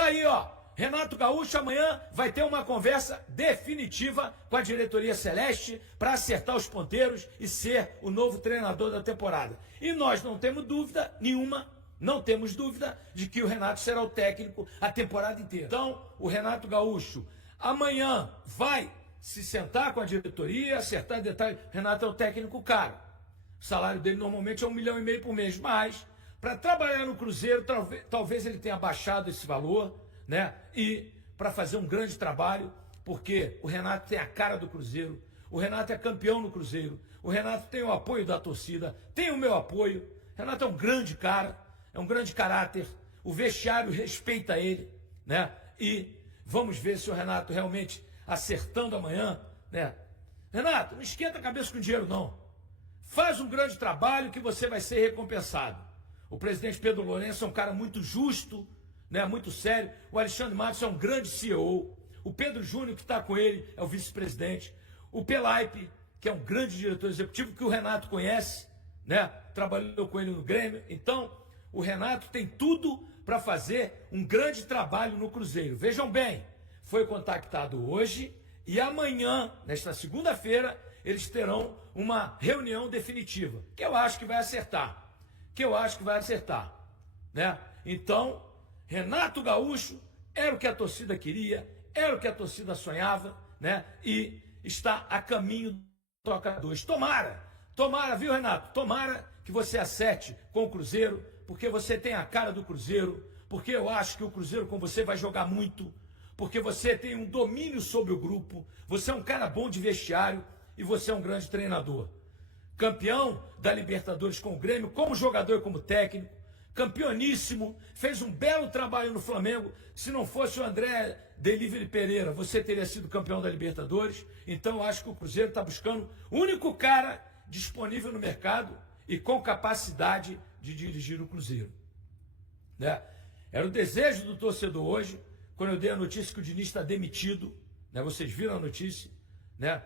Tá aí, ó. Renato Gaúcho amanhã vai ter uma conversa definitiva com a diretoria celeste para acertar os ponteiros e ser o novo treinador da temporada. E nós não temos dúvida nenhuma, não temos dúvida de que o Renato será o técnico a temporada inteira. Então, o Renato Gaúcho amanhã vai se sentar com a diretoria, acertar detalhes. Renato é um técnico caro. O salário dele normalmente é 1,5 milhão por mês, mas para trabalhar no Cruzeiro, talvez ele tenha baixado esse valor, né? E para fazer um grande trabalho, porque o Renato tem a cara do Cruzeiro, o Renato é campeão no Cruzeiro, o Renato tem o apoio da torcida, tem o meu apoio. O Renato é um grande cara, é um grande caráter, o vestiário respeita ele, né? E vamos ver se o Renato realmente acertando amanhã, né? Renato, não esquenta a cabeça com dinheiro não. Faz um grande trabalho que você vai ser recompensado. O presidente Pedro Lourenço é um cara muito justo, né, muito sério. O Alexandre Matos é um grande CEO. O Pedro Júnior, que está com ele, é o vice-presidente. O Pelaipe, que é um grande diretor executivo, que o Renato conhece, né, trabalhou com ele no Grêmio. Então, o Renato tem tudo para fazer um grande trabalho no Cruzeiro. Vejam bem, foi contactado hoje e amanhã, nesta segunda-feira, eles terão uma reunião definitiva, que eu acho que vai acertar. Né? Então, Renato Gaúcho era o que a torcida queria, era o que a torcida sonhava, né? E está a caminho do Toca 2. Tomara, viu, Renato? Tomara que você acerte com o Cruzeiro, porque você tem a cara do Cruzeiro, porque eu acho que o Cruzeiro com você vai jogar muito, porque você tem um domínio sobre o grupo, você é um cara bom de vestiário e você é um grande treinador. Campeão da Libertadores com o Grêmio, como jogador e como técnico, campeoníssimo, fez um belo trabalho no Flamengo. Se não fosse o André Delivery Pereira, você teria sido campeão da Libertadores. Então eu acho que o Cruzeiro está buscando o único cara disponível no mercado e com capacidade de dirigir o Cruzeiro, né? Era o desejo do torcedor hoje, quando eu dei a notícia que o Diniz está demitido, né? Vocês viram a notícia, né?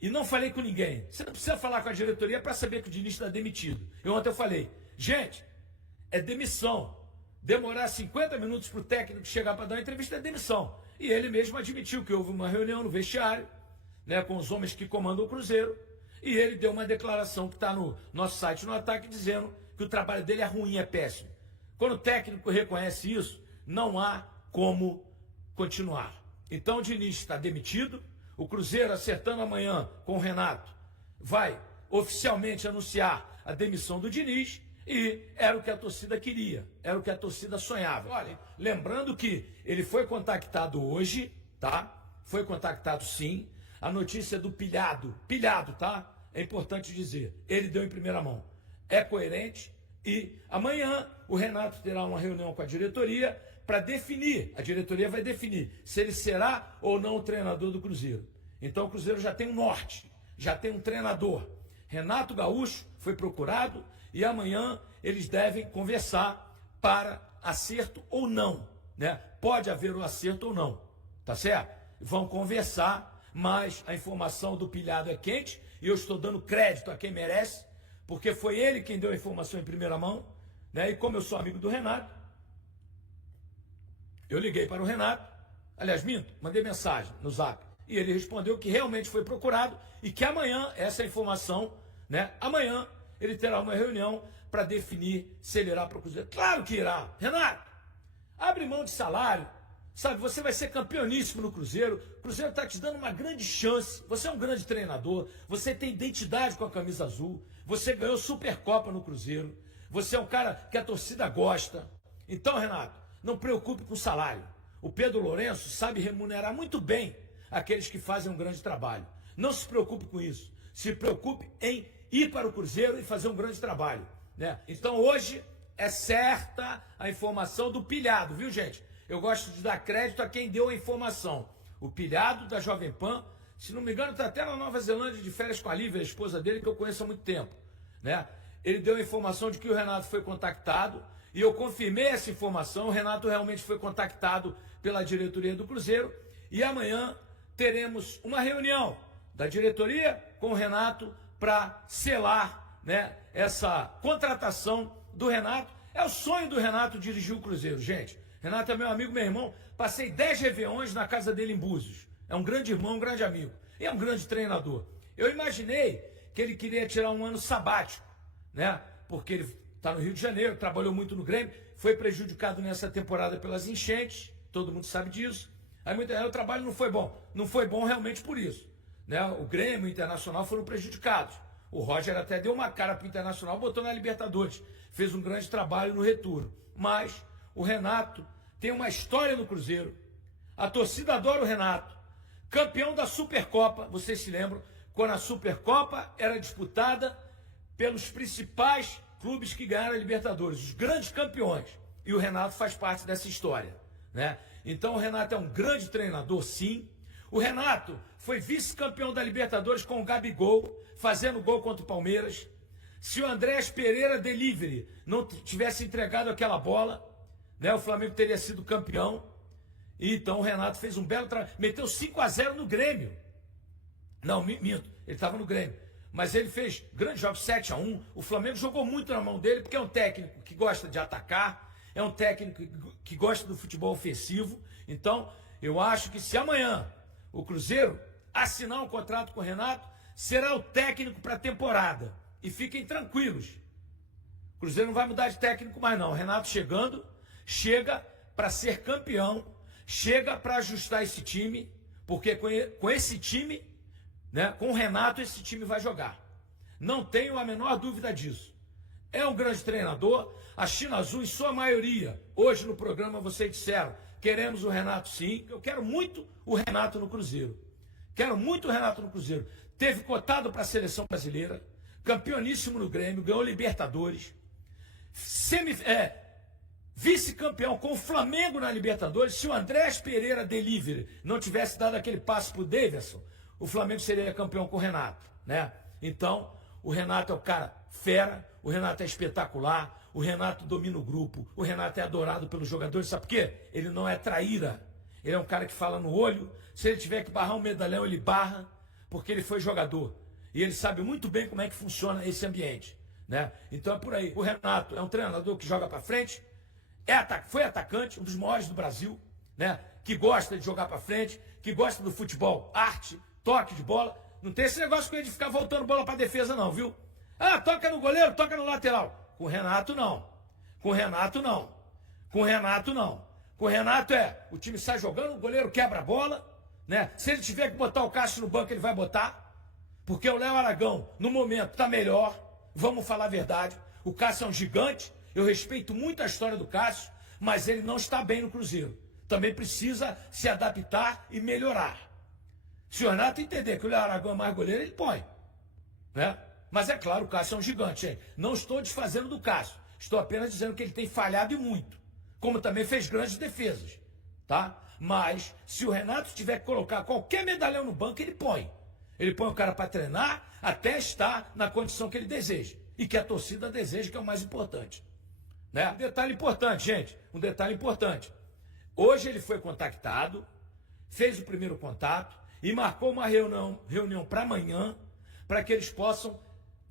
E não falei com ninguém. Você não precisa falar com a diretoria para saber que o Diniz está demitido. Ontem eu falei, gente, é demissão. Demorar 50 minutos para o técnico chegar para dar uma entrevista é demissão. E ele mesmo admitiu que houve uma reunião no vestiário, né, com os homens que comandam o Cruzeiro, e ele deu uma declaração que está no nosso site, no Ataque, dizendo que o trabalho dele é ruim, é péssimo. Quando o técnico reconhece isso, não há como continuar. Então o Diniz está demitido. O Cruzeiro, acertando amanhã com o Renato, vai oficialmente anunciar a demissão do Diniz e era o que a torcida queria, era o que a torcida sonhava. Olha, lembrando que ele foi contactado hoje, tá? Foi contactado sim. A notícia do pilhado, tá? É importante dizer, ele deu em primeira mão. É coerente e amanhã o Renato terá uma reunião com a diretoria para definir, a diretoria vai definir se ele será ou não o treinador do Cruzeiro. Então o Cruzeiro já tem um norte, já tem um treinador. Renato Gaúcho foi procurado e amanhã eles devem conversar para acerto ou não, né? Pode haver o acerto ou não, tá certo? Vão conversar, mas a informação do pilhado é quente e eu estou dando crédito a quem merece, porque foi ele quem deu a informação em primeira mão, né? E como eu sou amigo do Renato, eu liguei para o Renato, aliás, mandei mensagem no Zap, e ele respondeu que realmente foi procurado e que amanhã, essa informação, né? Amanhã ele terá uma reunião para definir se ele irá para o Cruzeiro. Claro que irá. Renato, abre mão de salário, sabe? Você vai ser campeoníssimo no Cruzeiro. O Cruzeiro está te dando uma grande chance. Você é um grande treinador, você tem identidade com a camisa azul, você ganhou Supercopa no Cruzeiro, você é um cara que a torcida gosta. Então, Renato, não preocupe com o salário. O Pedro Lourenço sabe remunerar muito bem aqueles que fazem um grande trabalho. Não se preocupe com isso. Se preocupe em ir para o Cruzeiro e fazer um grande trabalho, né? Então hoje é certa a informação do pilhado, viu, gente? Eu gosto de dar crédito a quem deu a informação. O pilhado da Jovem Pan, se não me engano, está até na Nova Zelândia de férias com a Lívia, a esposa dele, que eu conheço há muito tempo, né? Ele deu a informação de que o Renato foi contactado e eu confirmei essa informação. O Renato realmente foi contactado pela diretoria do Cruzeiro e amanhã teremos uma reunião da diretoria com o Renato para selar, né, essa contratação do Renato. É o sonho do Renato dirigir o Cruzeiro, gente. Renato é meu amigo, meu irmão. Passei 10 réveillons na casa dele em Búzios. É um grande irmão, um grande amigo. E é um grande treinador. Eu imaginei que ele queria tirar um ano sabático, né? Porque ele está no Rio de Janeiro, trabalhou muito no Grêmio, foi prejudicado nessa temporada pelas enchentes, todo mundo sabe disso. Aí o trabalho não foi bom. Não foi bom realmente por isso, né? O Grêmio e o Internacional foram prejudicados. O Roger até deu uma cara para o Internacional, botou na Libertadores. Fez um grande trabalho no retorno. Mas o Renato tem uma história no Cruzeiro. A torcida adora o Renato. Campeão da Supercopa, vocês se lembram, quando a Supercopa era disputada pelos principais clubes que ganharam a Libertadores, os grandes campeões. E o Renato faz parte dessa história, né? Então o Renato é um grande treinador, sim. O Renato foi vice-campeão da Libertadores com o Gabigol, fazendo gol contra o Palmeiras. Se o Andrés Pereira Delivery não tivesse entregado aquela bola, né, o Flamengo teria sido campeão. E então o Renato fez um belo trabalho. Meteu 5-0 no Grêmio. Não, minto. Ele estava no Grêmio. Mas ele fez grandes jogos, 7-1. O Flamengo jogou muito na mão dele, porque é um técnico que gosta de atacar, é um técnico que gosta do futebol ofensivo. Então, eu acho que se amanhã o Cruzeiro assinar um contrato com o Renato, será o técnico para a temporada. E fiquem tranquilos. O Cruzeiro não vai mudar de técnico mais não. O Renato chegando, chega para ser campeão, chega para ajustar esse time, porque com esse time, né, com o Renato, esse time vai jogar. Não tenho a menor dúvida disso. É um grande treinador. A China Azul, em sua maioria, hoje no programa vocês disseram, queremos o Renato sim. Eu quero muito o Renato no Cruzeiro. Quero muito o Renato no Cruzeiro. Teve cotado para a seleção brasileira, campeoníssimo no Grêmio, ganhou Libertadores, vice-campeão com o Flamengo na Libertadores. Se o Andrés Pereira Delivery não tivesse dado aquele passo para o Davidson, o Flamengo seria campeão com o Renato, né? Então, o Renato é o cara fera, o Renato é espetacular, o Renato domina o grupo, o Renato é adorado pelos jogadores, sabe por quê? Ele não é traíra, ele é um cara que fala no olho, se ele tiver que barrar um medalhão, ele barra, porque ele foi jogador, e ele sabe muito bem como é que funciona esse ambiente, né? Então é por aí. O Renato é um treinador que joga para frente, foi atacante, um dos maiores do Brasil, né? Que gosta de jogar para frente, que gosta do futebol, arte, toque de bola. Não tem esse negócio com ele de ficar voltando bola para defesa não, viu? Ah, toca no goleiro, toca no lateral. Com o Renato não. Com o Renato não. Com o Renato não. Com o Renato o time sai jogando, o goleiro quebra a bola, né? Se ele tiver que botar o Cássio no banco, ele vai botar. Porque o Léo Aragão, no momento, está melhor. Vamos falar a verdade. O Cássio é um gigante. Eu respeito muito a história do Cássio, mas ele não está bem no Cruzeiro. Também precisa se adaptar e melhorar. Se o Renato entender que o Léo Aragão é mais goleiro, ele põe, né? Mas é claro, o Cássio é um gigante, hein? Não estou desfazendo do Cássio. Estou apenas dizendo que ele tem falhado e muito. Como também fez grandes defesas, tá? Mas se o Renato tiver que colocar qualquer medalhão no banco, ele põe. Ele põe o cara para treinar até estar na condição que ele deseja. E que a torcida deseja, que é o mais importante, né? Um detalhe importante, gente. Um detalhe importante. Hoje ele foi contactado, fez o primeiro contato e marcou uma reunião para amanhã, para que eles possam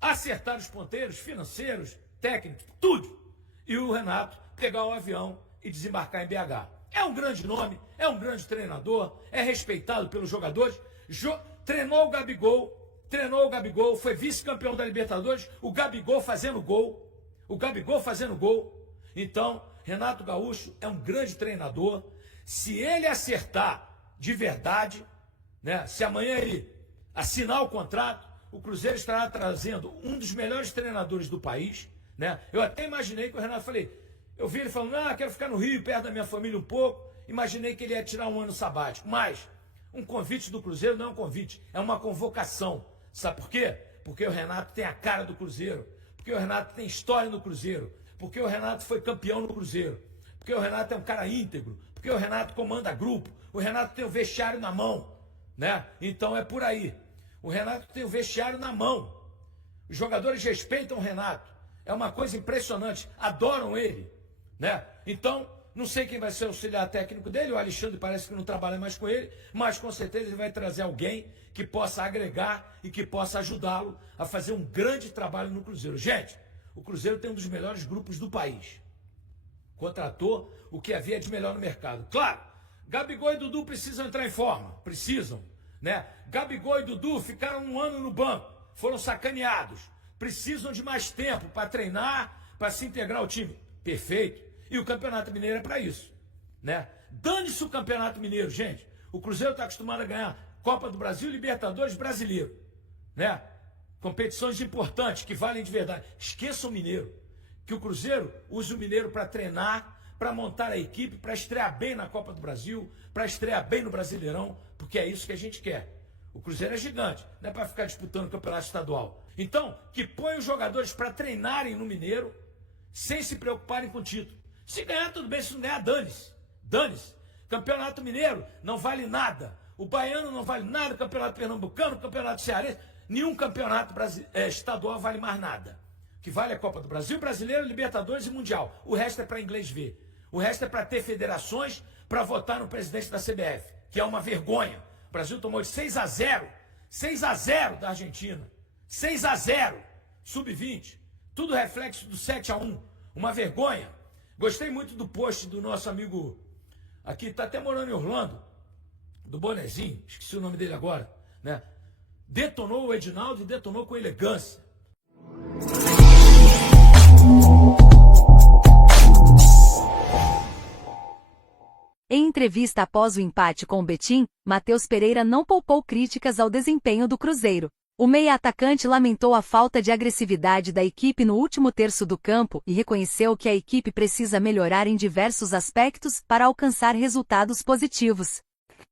acertar os ponteiros financeiros, técnicos, tudo. E o Renato pegar o avião e desembarcar em BH. É um grande nome, é um grande treinador, é respeitado pelos jogadores. Treinou o Gabigol, foi vice-campeão da Libertadores, o Gabigol fazendo gol. Então, Renato Gaúcho é um grande treinador. Se ele acertar de verdade, né, se amanhã ele assinar o contrato, o Cruzeiro estará trazendo um dos melhores treinadores do país, né? Eu até imaginei que o Renato, eu vi ele falando, quero ficar no Rio, perto da minha família um pouco. Imaginei que ele ia tirar um ano sabático, mas um convite do Cruzeiro não é um convite, é uma convocação. Sabe por quê? Porque o Renato tem a cara do Cruzeiro, porque o Renato tem história no Cruzeiro, porque o Renato foi campeão no Cruzeiro, porque o Renato é um cara íntegro, porque o Renato comanda grupo, o Renato tem o vestiário na mão, né? Então é por aí. O Renato tem o vestiário na mão. Os jogadores respeitam o Renato. É uma coisa impressionante, adoram ele, né? Então, não sei quem vai ser o auxiliar técnico dele, o Alexandre parece que não trabalha mais com ele, mas com certeza ele vai trazer alguém que possa agregar e que possa ajudá-lo a fazer um grande trabalho no Cruzeiro. Gente, o Cruzeiro tem um dos melhores grupos do país. Contratou o que havia de melhor no mercado. Claro, Gabigol e Dudu precisam entrar em forma. Precisam, né? Gabigol e Dudu ficaram um ano no banco. Foram sacaneados. Precisam de mais tempo para treinar, para se integrar ao time. Perfeito. E o Campeonato Mineiro é para isso, né? Dane-se o Campeonato Mineiro, gente. O Cruzeiro está acostumado a ganhar Copa do Brasil e Libertadores Brasileiro, né? Competições importantes que valem de verdade. Esqueça o Mineiro. Que o Cruzeiro use o Mineiro para treinar, para montar a equipe, para estrear bem na Copa do Brasil, para estrear bem no Brasileirão, porque é isso que a gente quer. O Cruzeiro é gigante, não é para ficar disputando o campeonato estadual. Então, que põe os jogadores para treinarem no Mineiro, sem se preocuparem com o título. Se ganhar, tudo bem, se não ganhar, dane-se. Dane-se. Campeonato Mineiro não vale nada. O Baiano não vale nada, o Campeonato Pernambucano, o Campeonato Cearense, nenhum campeonato estadual vale mais nada. O que vale é a Copa do Brasil, Brasileiro, Libertadores e Mundial. O resto é para inglês ver. O resto é para ter federações para votar no presidente da CBF, que é uma vergonha. O Brasil tomou de 6-0, 6-0 da Argentina, 6-0, sub-20, tudo reflexo do 7-1, uma vergonha. Gostei muito do post do nosso amigo, aqui está até morando em Orlando, do bonezinho, esqueci o nome dele agora, né? Detonou o Edinaldo e detonou com elegância. Em entrevista após o empate com o Betim, Matheus Pereira não poupou críticas ao desempenho do Cruzeiro. O meia-atacante lamentou a falta de agressividade da equipe no último terço do campo e reconheceu que a equipe precisa melhorar em diversos aspectos para alcançar resultados positivos.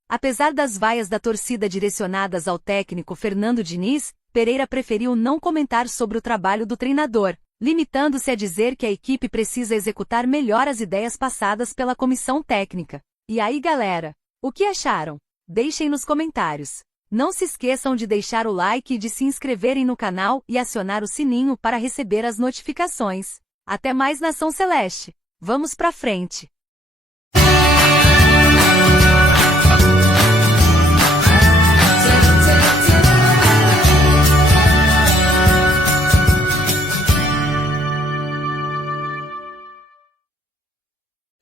Apesar das vaias da torcida direcionadas ao técnico Fernando Diniz, Pereira preferiu não comentar sobre o trabalho do treinador, limitando-se a dizer que a equipe precisa executar melhor as ideias passadas pela comissão técnica. E aí, galera, o que acharam? Deixem nos comentários. Não se esqueçam de deixar o like e de se inscreverem no canal e acionar o sininho para receber as notificações. Até mais, Nação Celeste! Vamos pra frente!